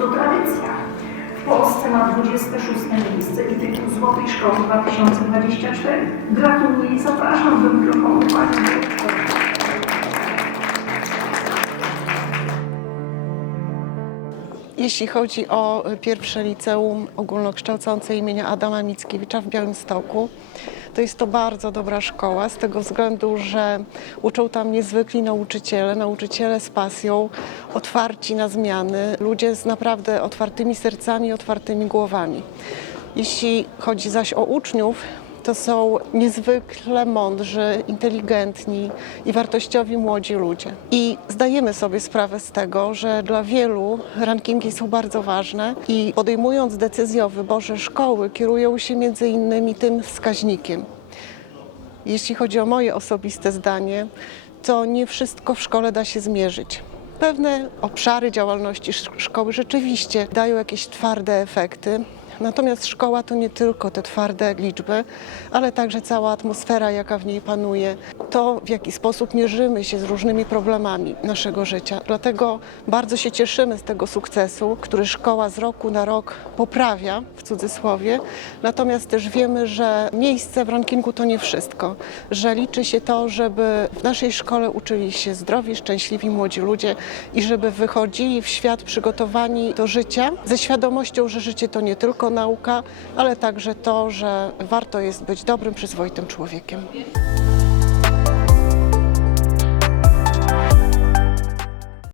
to tradycja. W Polsce ma 26 miejsce i tytuł Złotej Szkoły 2024. Gratuluję i zapraszam do mikrofonu Pani Jeśli chodzi o pierwsze liceum ogólnokształcące imienia Adama Mickiewicza w Białymstoku, to jest to bardzo dobra szkoła z tego względu, że uczą tam niezwykli nauczyciele, nauczyciele z pasją, otwarci na zmiany, ludzie z naprawdę otwartymi sercami, otwartymi głowami. Jeśli chodzi zaś o uczniów, to są niezwykle mądrzy, inteligentni i wartościowi młodzi ludzie. I zdajemy sobie sprawę z tego, że dla wielu rankingi są bardzo ważne i podejmując decyzję o wyborze szkoły, kierują się między innymi tym wskaźnikiem. Jeśli chodzi o moje osobiste zdanie, to nie wszystko w szkole da się zmierzyć. Pewne obszary działalności sz- szkoły rzeczywiście dają jakieś twarde efekty. Natomiast szkoła to nie tylko te twarde liczby, ale także cała atmosfera, jaka w niej panuje, to w jaki sposób mierzymy się z różnymi problemami naszego życia. Dlatego bardzo się cieszymy z tego sukcesu, który szkoła z roku na rok poprawia, w cudzysłowie. Natomiast też wiemy, że miejsce w rankingu to nie wszystko, że liczy się to, żeby w naszej szkole uczyli się zdrowi, szczęśliwi młodzi ludzie i żeby wychodzili w świat przygotowani do życia ze świadomością, że życie to nie nauka, ale także to, że warto jest być dobrym, przyzwoitym człowiekiem.